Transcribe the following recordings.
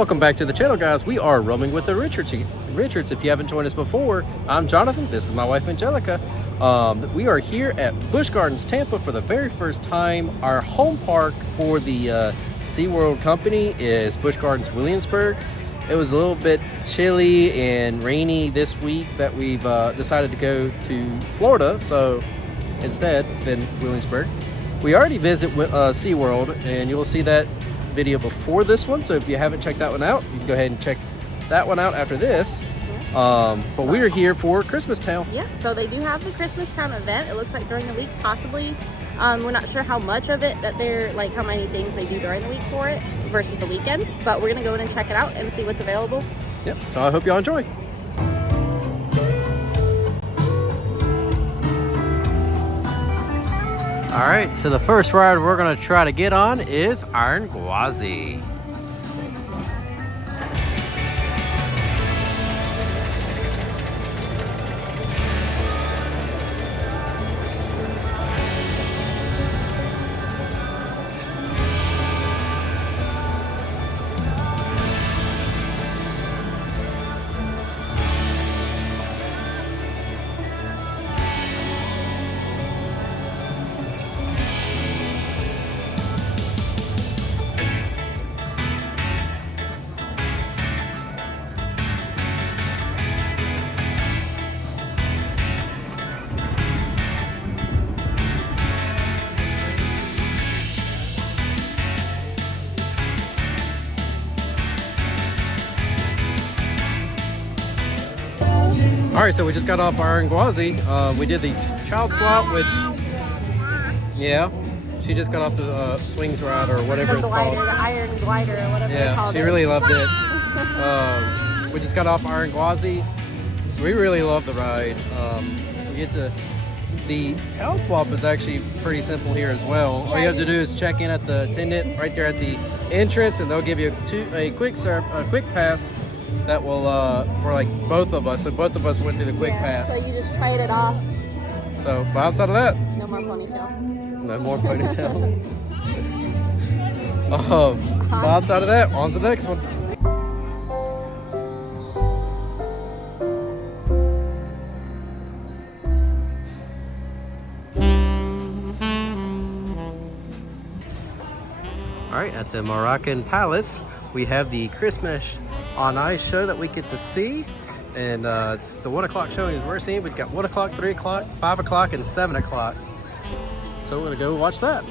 Welcome back to the channel, guys. We are roaming with the Richards. If you haven't joined us before, I'm Jonathan. This is my wife, Angelica. We are here at Busch Gardens, Tampa for the very first time. Our home park for the SeaWorld company is Busch Gardens, Williamsburg. It was a little bit chilly and rainy this week that we've decided to go to Florida, so instead than Williamsburg. We already visit SeaWorld, and you'll see that video before this one, so if you haven't checked that one out, you can go ahead and check that one out after this. But we're here for Christmas Town. Yep, so they do have the Christmas Town event. It looks like during the week, possibly. We're not sure how much of it that they're, like how many things they do during the week for it versus the weekend, but we're gonna go in and check it out and see what's available. Yep, so I hope y'all enjoy. All right, so the first ride we're gonna try to get on is Iron Gwazi. All right, so we just got off Iron Gwazi. We did the child swap, which, yeah, she just got off the swings ride or whatever it's called. The iron glider or whatever they called it. Yeah, she really loved it. We just got off Iron Gwazi. We really love the ride. We get to, the child swap is actually pretty simple here as well. All you have to do is check in at the attendant right there at the entrance, and they'll give you a quick pass. That will, for like both of us, so both of us went through the quick pass. So you just trade it off. So, but outside of that, no more ponytail. No more ponytail. But outside of that, on to the next one. All right, at the Moroccan Palace, we have the Christmas on Ice show that we get to see, and it's the 1 o'clock showing we're seeing. We've got 1 o'clock, 3 o'clock, 5 o'clock, and 7 o'clock. So we're gonna go watch that.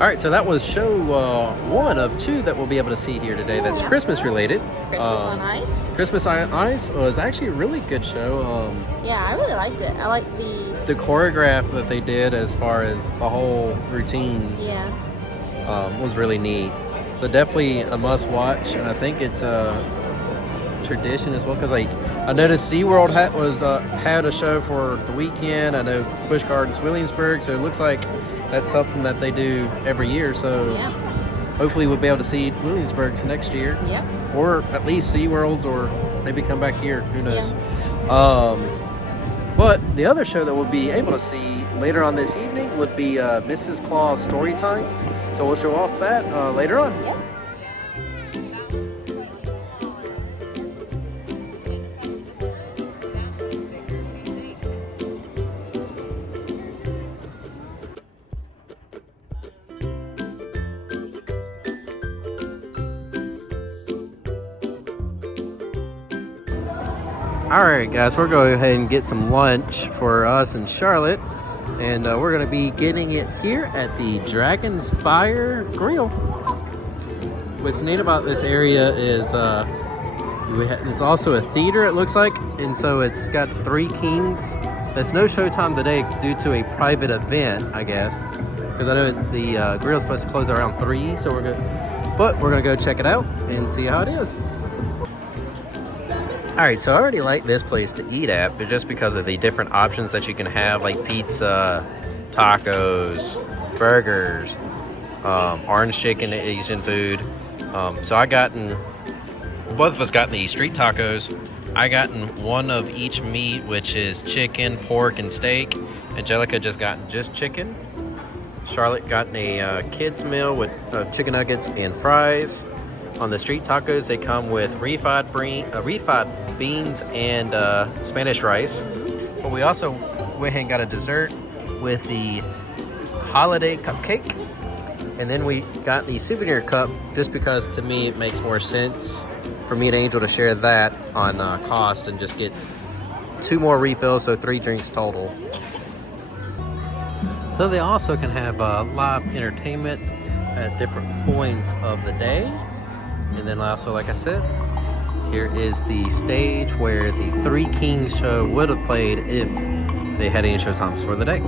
All right, so that was show 1 of 2 that we'll be able to see here today. That's Christmas related. Christmas on Ice. Christmas on Ice was actually a really good show. Yeah, I really liked it. I like the choreograph that they did as far as the whole routines. Yeah. Was really neat. So definitely a must watch, and I think it's a tradition as well, because like I noticed SeaWorld had a show for the weekend. I know Busch Gardens, Williamsburg, so it looks like that's something that they do every year. So hopefully we'll be able to see Williamsburg's next year. Yep. Or at least SeaWorld's, or maybe come back here. Who knows? Yeah. But the other show that we'll be able to see later on this evening would be Mrs. Claus Story Time. So we'll show off that later on. Yep. Alright guys, we're going to go ahead and get some lunch for us and Charlotte. And we're going to be getting it here at the Dragon's Fire Grill. What's neat about this area is it's also a theater, it looks like. And so it's got Three Kings. There's no showtime today due to a private event, I guess. Because I know the grill's supposed to close around 3, so we're good. But we're going to go check it out and see how it is. Alright, so I already like this place to eat at, but just because of the different options that you can have, like pizza, tacos, burgers, orange chicken, Asian food. So both of us gotten the street tacos. I gotten one of each meat, which is chicken, pork, and steak. Angelica just gotten just chicken. Charlotte gotten a kid's meal with chicken nuggets and fries. On the street tacos, they come with refried beans and Spanish rice. But we also went ahead and got a dessert with the holiday cupcake. And then we got the souvenir cup just because to me it makes more sense for me and Angel to share that on cost and just get 2 more refills, so 3 drinks total. So they also can have live entertainment at different points of the day. And then also, like I said, here is the stage where the Three Kings show would have played if they had any show times for the day.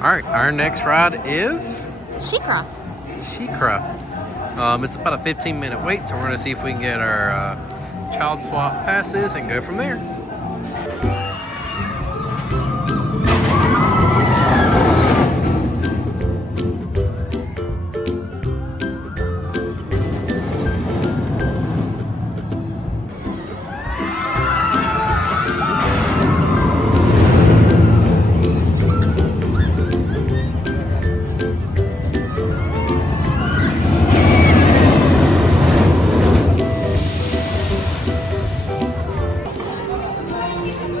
All right, our next ride is Shikra. It's about a 15-minute wait, so we're gonna see if we can get our child swap passes and go from there.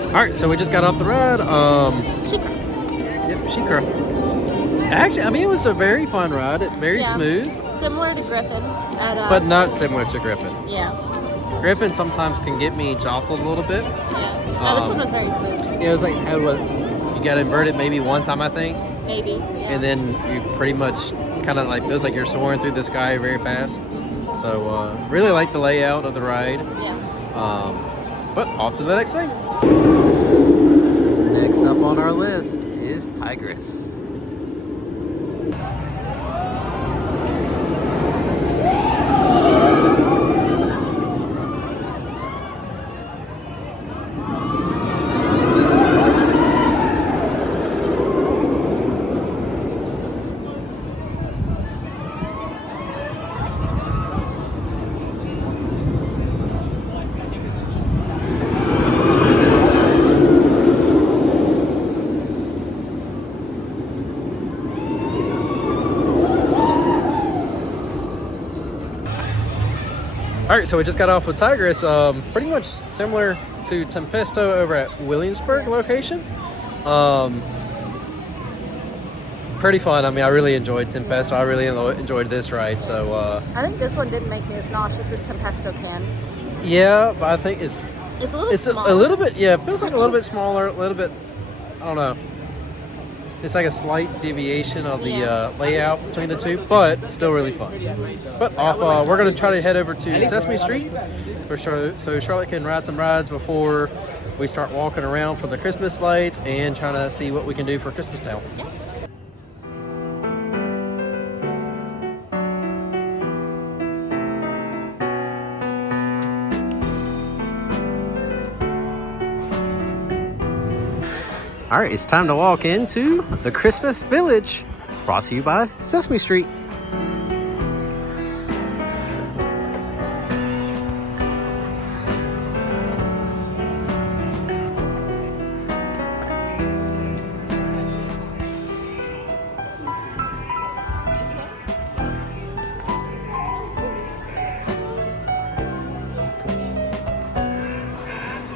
All right, so we just got off the ride. Shikra. Yep, Shikra. Actually, I mean, it was a very fun ride. Very smooth. Similar to Griffin. But not similar to Griffin. Yeah. Griffin sometimes can get me jostled a little bit. Yeah. No, this one was very smooth. Yeah, it was like, you got inverted maybe one time, I think. Maybe. Yeah. And then you pretty much kind of like feels like you're soaring through the sky very fast. So really like the layout of the ride. Yeah. But off to the next thing. Next up on our list is Tigris. All right, so we just got off with Tigris. Pretty much similar to Tempesto over at Williamsburg location. Pretty fun. I mean, I really enjoyed Tempesto. I really enjoyed this ride. So I think this one didn't make me as nauseous as Tempesto can. yeah, but I think it's a little smaller. a little bit. Yeah, it feels like a little bit smaller. A little bit. I don't know. It's like a slight deviation of the layout between the two, but still really fun. But we're going to try to head over to Sesame Street for sure, so Charlotte can ride some rides before we start walking around for the Christmas lights and trying to see what we can do for Christmas Town. Yeah. All right, it's time to walk into the Christmas Village, brought to you by Sesame Street.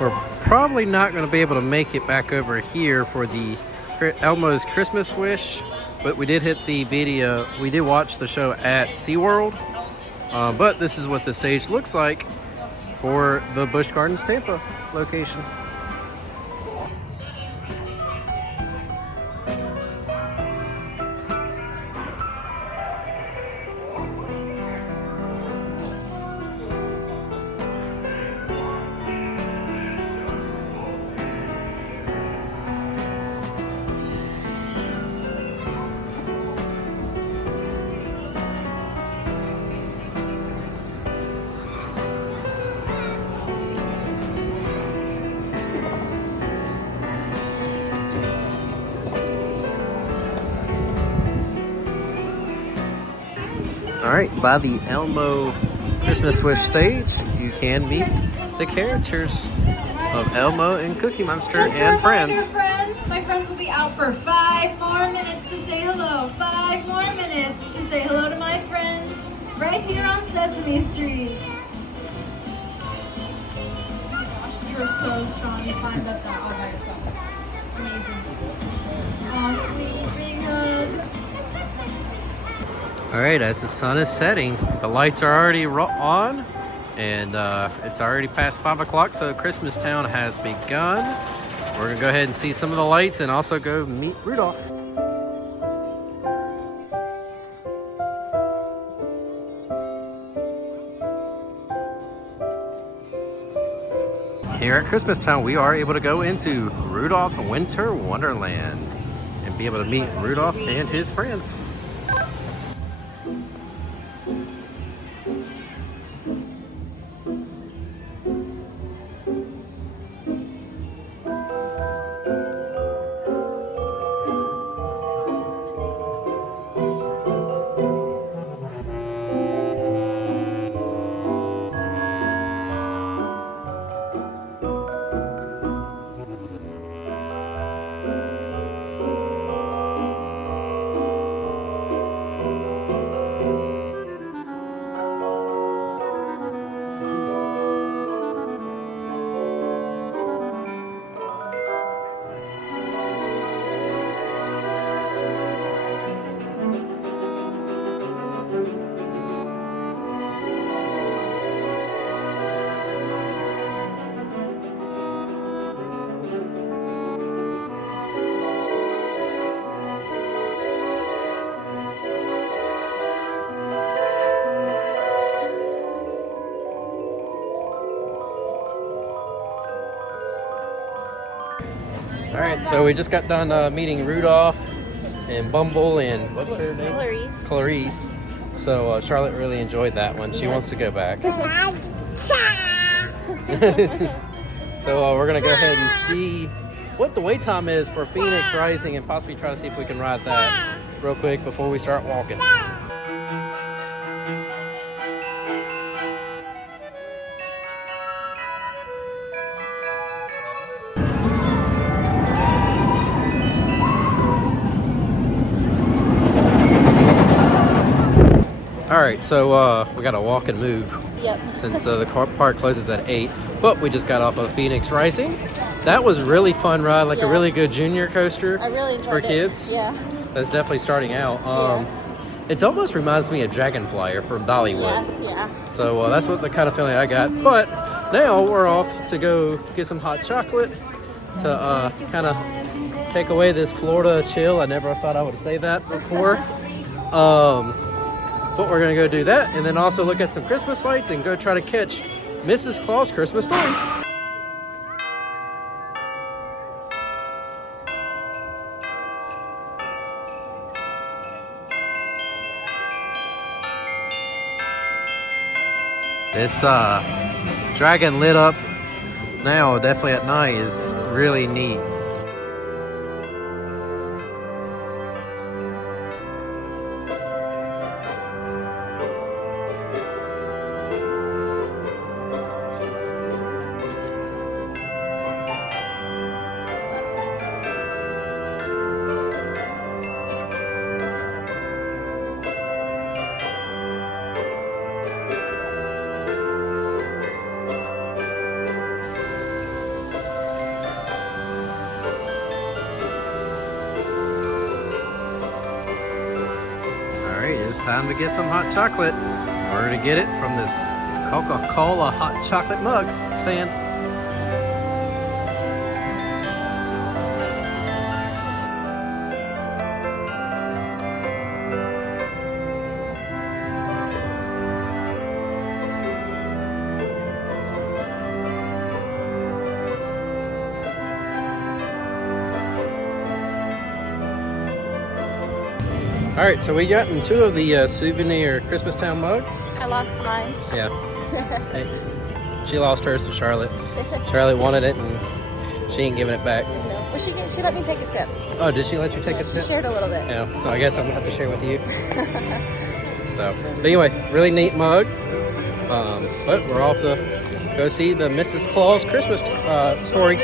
We're probably not going to be able to make it back over here for the Elmo's Christmas Wish, but we did hit the video. We did watch the show at SeaWorld, but this is what the stage looks like for the Busch Gardens Tampa location. Alright, by the Elmo Christmas Wish stage, you can meet the characters of Elmo and Cookie Monster and friends. My friends will be out for 5 more minutes to say hello. 5 more minutes to say hello to my friends right here on Sesame Street. You're so strong. You climbed up that all by yourself. Amazing. Aw, sweet. Big hugs. All right, as the sun is setting, the lights are already on, and it's already past 5 o'clock, so Christmas Town has begun. We're gonna go ahead and see some of the lights and also go meet Rudolph. Here at Christmas Town, we are able to go into Rudolph's Winter Wonderland and be able to meet Rudolph and his friends. All right, so we just got done meeting Rudolph and Bumble and what's her name? Clarice. Clarice. So Charlotte really enjoyed that one. She wants to go back. So we're gonna go ahead and see what the wait time is for Phoenix Rising and possibly try to see if we can ride that real quick before we start walking. All right, so we gotta walk and move. Yep. Since the park closes at 8, but we just got off of Phoenix Rising. That was a really fun ride, like a really good junior coaster I really enjoyed for it. kids. Yeah. That's definitely starting out. It almost reminds me of Dragon Flyer from Dollywood. Yes, yeah. So that's what the kind of feeling I got. But now we're off to go get some hot chocolate to kind of take away this Florida chill. I never thought I would say that before. But we're gonna go do that and then also look at some Christmas lights and go try to catch Mrs. Claus' Christmas story. This dragon lit up now, definitely at night, is really neat. time to get some hot chocolate. We're going to get it from this Coca-Cola hot chocolate mug stand. All right, so we got in 2 of the souvenir Christmas Town mugs. I lost mine. Yeah. Hey, she lost hers to Charlotte. Charlotte wanted it, and she ain't giving it back. Well, she let me take a sip. Oh, did she let you take a sip? She shared a little bit. Yeah, so I guess I'm gonna have to share with you. So, but anyway, really neat mug. But we're also go see the Mrs. Claus Christmas story.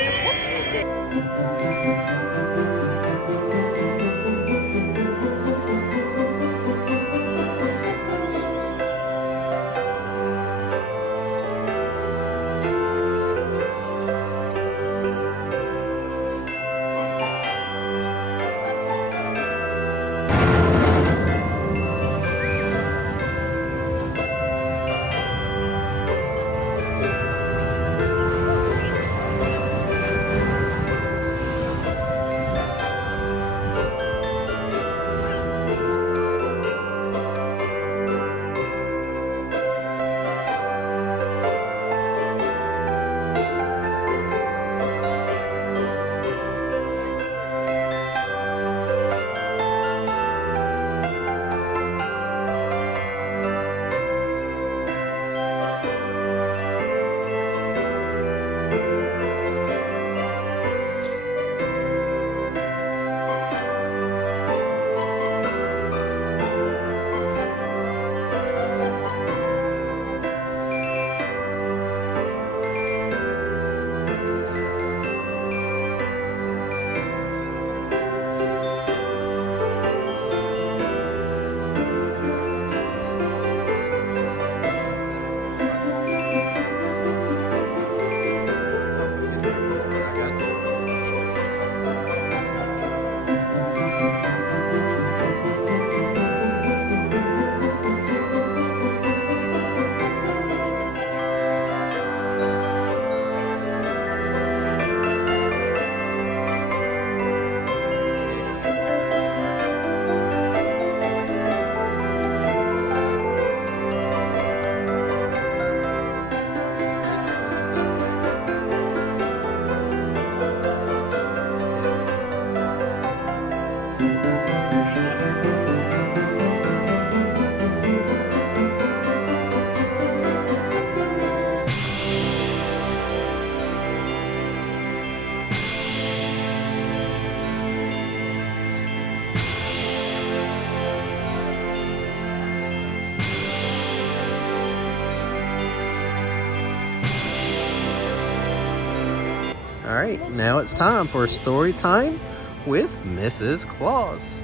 All right, now it's time for story time with Mrs. Claus.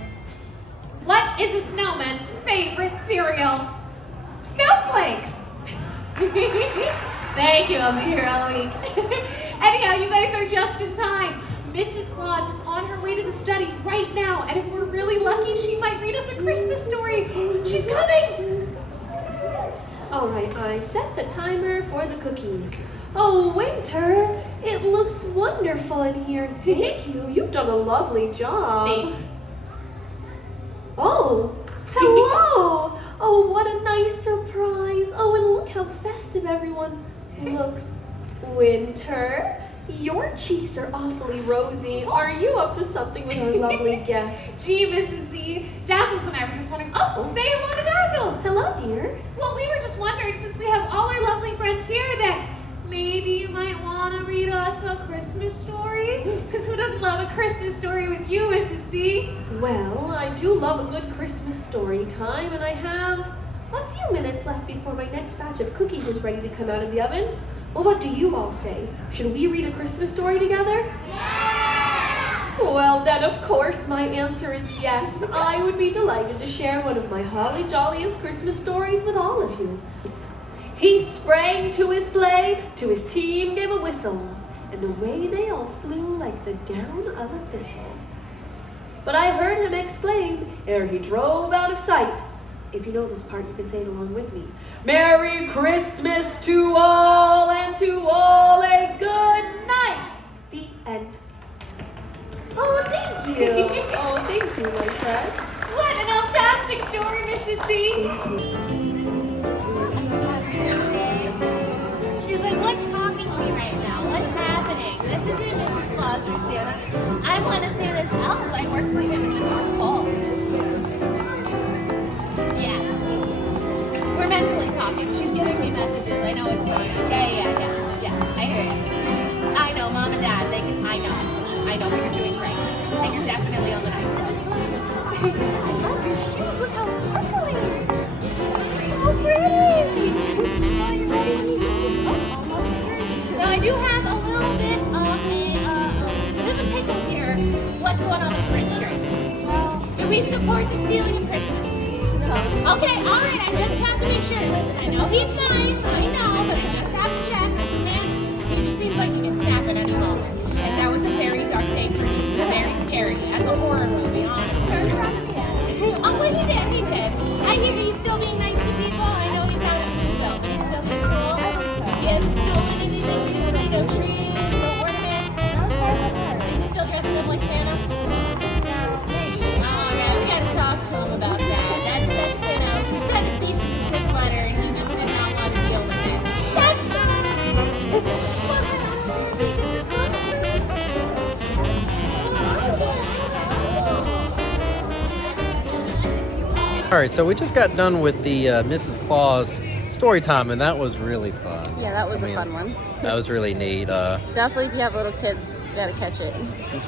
What is a snowman's favorite cereal? Snowflakes. Thank you, I'm here all week. Anyhow, you guys are just in time. Mrs. Claus is on her way to the study right now, and if we're really lucky, she might read us a Christmas story. She's coming. All right, I set the timer for the cookies. Oh, Winter, it looks wonderful in here. Thank you. You've done a lovely job. Thanks. Oh, hello. Oh, what a nice surprise. Oh, and look how festive everyone looks. Winter, your cheeks are awfully rosy. Are you up to something with our lovely guest? Gee, Mrs. Z, Dazzles and I were just wondering, say hello to Dazzles. Hello, dear. Well, we were just wondering, since we have all our lovely friends here, that maybe you might want to read us a Christmas story? Because who doesn't love a Christmas story with you, Mrs. Z? Well, I do love a good Christmas story time, and I have a few minutes left before my next batch of cookies is ready to come out of the oven. Well, what do you all say? Should we read a Christmas story together? Yeah! Well, then, of course, my answer is yes. I would be delighted to share one of my holly jolliest Christmas stories with all of you. He sprang to his sleigh, to his team gave a whistle, and away they all flew like the down of a thistle. But I heard him exclaim, ere he drove out of sight, If you know this part, you can say it along with me. Merry Christmas to all, and to all a good night. The end. Oh, thank you. Oh, thank you, my friend. What an fantastic story, Mrs. C. She's like, what's talking to me right now? What's happening? This isn't Mrs. Claus or Santa. I'm one of Santa's elves. I work for him in the North Pole. Yeah. We're mentally talking. She's giving me messages. I know what's going on. Yeah. I hear you. I know, Mom and Dad. I know what you're doing right. And you're definitely on the nice list. I love your shoes. Look how sparkly. So pretty. Are you ready to meet Mrs. Almost here. Now I do have a little bit of a pickle here. What's going on with the Grinch shirt? Well, do we support the stealing of Christmas? No. Okay, all right. I just have to make sure. Listen, I know he's nice. I know, but I just have to check. Man, he just seems like he can snap at any moment. And that was a very dark day for me. Very scary. As a horror movie, honestly. Turned around at the end. Oh, well, he did. I hear he's still being nice to people. I know he's not a fool, though, but he's still being cool. He hasn't stolen anything. He doesn't make no trees, no ornaments. Is he still dressing up like Santa? No, maybe. All right, we gotta talk to him about that. That's been out. We sent a cease and desist letter, and he just did not want to deal with it. That's fine. All right, so we just got done with the Mrs. Claus story time, and that was really fun. Yeah, that was a fun one. That was really neat. Definitely, if you have little kids, you gotta catch it.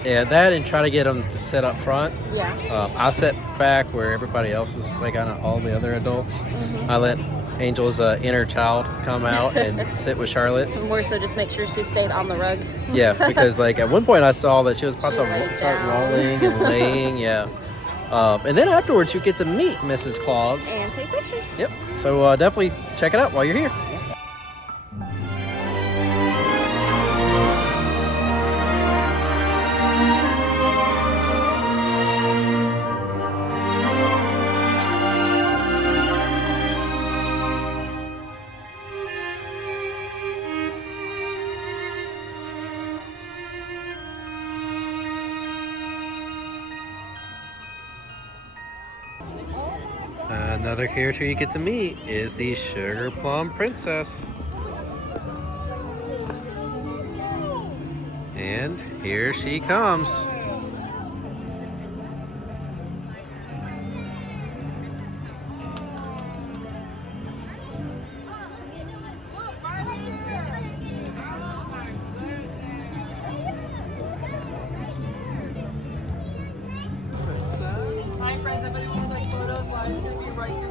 Yeah, that and try to get them to sit up front. Yeah. I sat back where everybody else was, like all the other adults. Mm-hmm. I let Angel's inner child come out and sit with Charlotte. More so, just make sure she stayed on the rug. Yeah, because like at one point I saw that she was about She to laid start down. rolling and laying. Yeah. And then afterwards you get to meet Mrs. Claus. And take pictures. Yep. So definitely check it out while you're here. Another character you get to meet is the Sugar Plum Princess. And here she comes. Hi friends, everybody wants to take photos? Why is it be right here?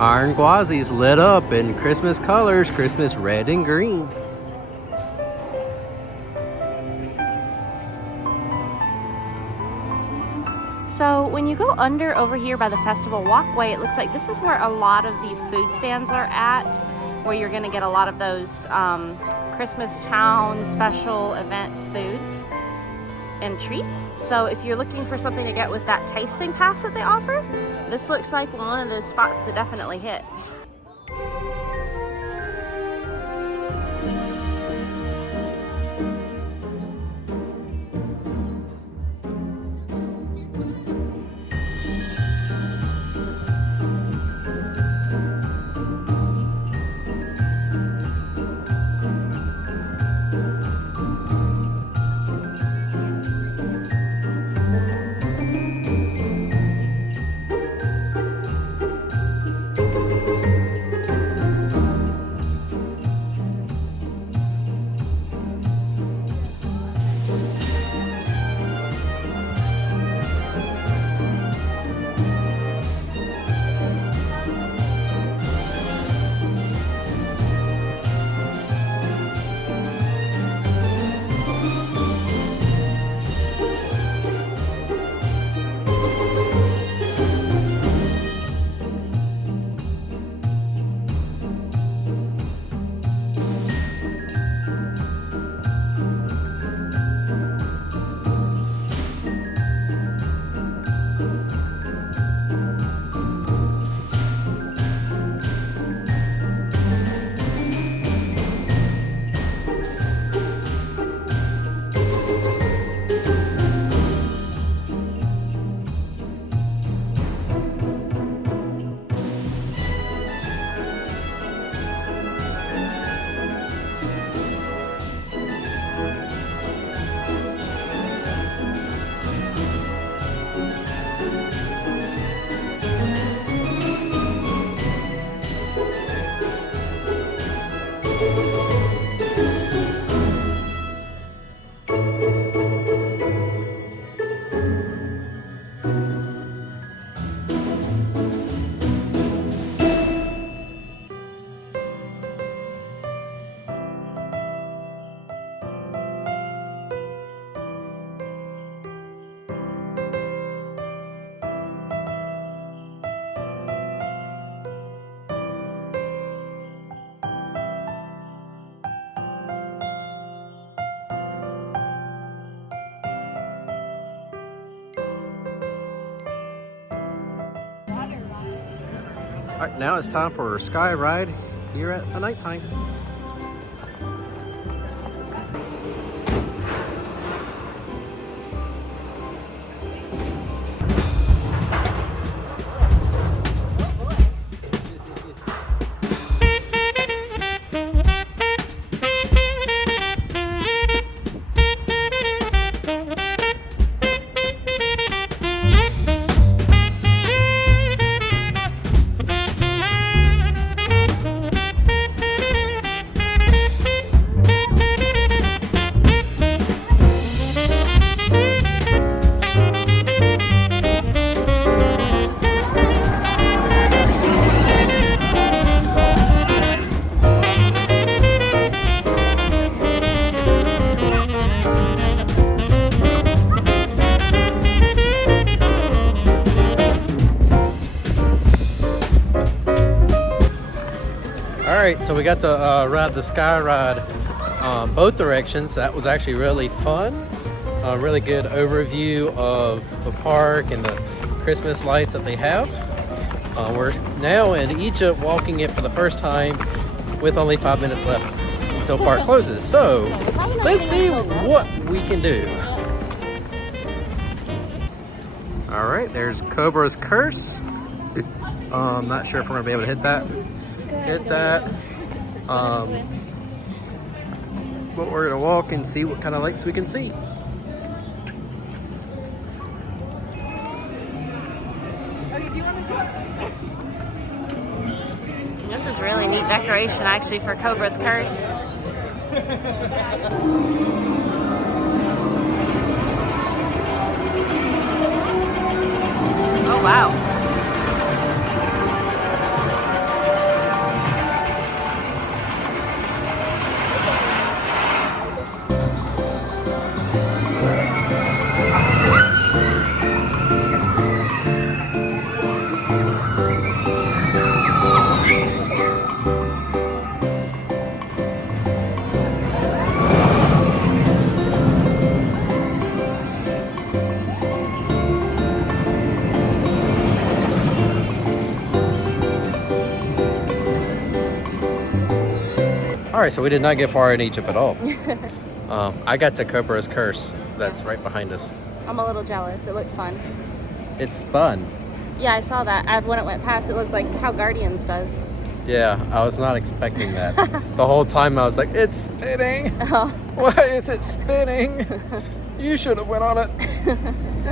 Iron Gwazi's lit up in Christmas colors, Christmas red and green. So when you go under over here by the festival walkway, it looks like this is where a lot of the food stands are at, where you're gonna get a lot of those Christmas town special event foods and treats. So if you're looking for something to get with that tasting pass that they offer, this looks like one of those spots to definitely hit. All right, now it's time for a sky ride here at the nighttime. Alright, so we got to ride the sky ride both directions. That was actually really fun. Really good overview of the park and the Christmas lights that they have. We're now in Egypt, walking it for the first time with only 5 minutes left until park closes. So let's see what we can do. Alright, there's Cobra's Curse. I'm not sure if we're gonna be able to hit that. But we're gonna walk and see what kind of lights we can see. This is really neat decoration actually for Cobra's Curse. Oh wow. All right, so we did not get far in Egypt at all. I got to Cobra's Curse. That's right behind us. I'm a little jealous. It looked fun. It's fun. Yeah, I saw that. When it went past, it looked like how Guardians does. Yeah, I was not expecting that. The whole time I was like, it's spinning. Oh. Why is it spinning? You should have went on it.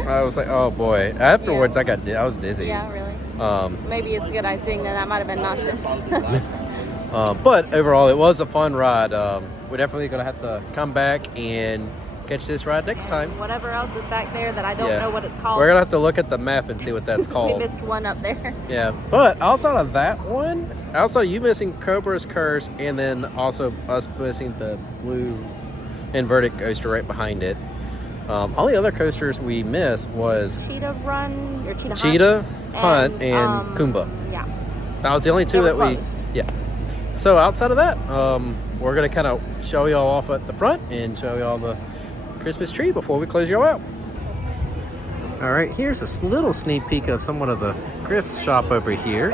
I was like, oh boy. Afterwards, I was dizzy. Yeah, really. Maybe it's a good thing that I might have been nauseous. But overall, it was a fun ride. We're definitely gonna have to come back and catch this ride next time. Whatever else is back there that I don't know what it's called. We're gonna have to look at the map and see what that's called. We missed one up there. Yeah, but outside of that one, outside of you missing Cobra's Curse, and then also us missing the blue inverted coaster right behind it, all the other coasters we missed was Cheetah Run or Cheetah Hunt. Cheetah Hunt and Kumba. Yeah. That was the only two They that were we. closed. Yeah. So outside of that, we're gonna kind of show y'all off at the front and show y'all the Christmas tree before we close y'all out. All right, here's a little sneak peek of somewhat of the thrift shop over here.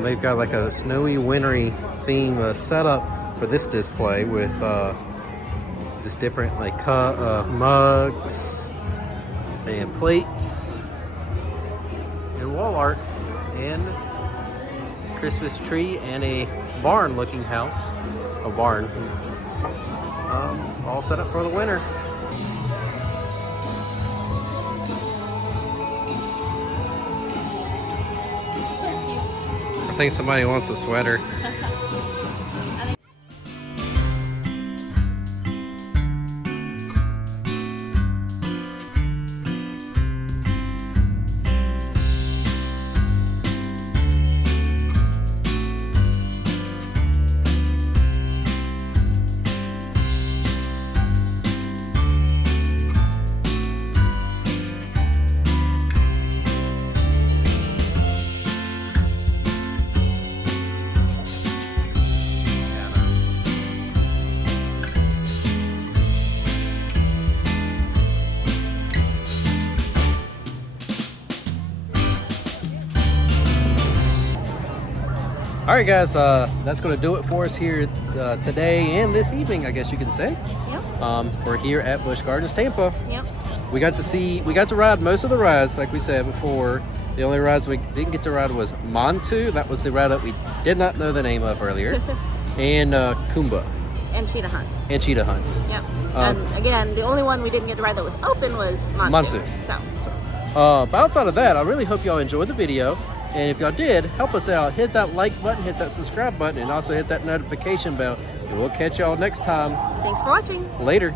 They've got like a snowy, wintry theme set up for this display with just different like mugs and plates and wall art and Christmas tree and a barn-looking house, a barn, all set up for the winter. I think somebody wants a sweater. All right, guys, that's going to do it for us here today and this evening, I guess you can say. Yep. We're here at Busch Gardens, Tampa. Yep. We got to ride most of the rides, like we said before. The only rides we didn't get to ride was Montu. That was the ride that we did not know the name of earlier. And Kumba. And Cheetah Hunt. And Cheetah Hunt. Yep. And again, the only one we didn't get to ride that was open was Montu. But outside of that, I really hope y'all enjoyed the video. And if y'all did, help us out. Hit that like button, hit that subscribe button, and also hit that notification bell. And we'll catch y'all next time. Thanks for watching. Later.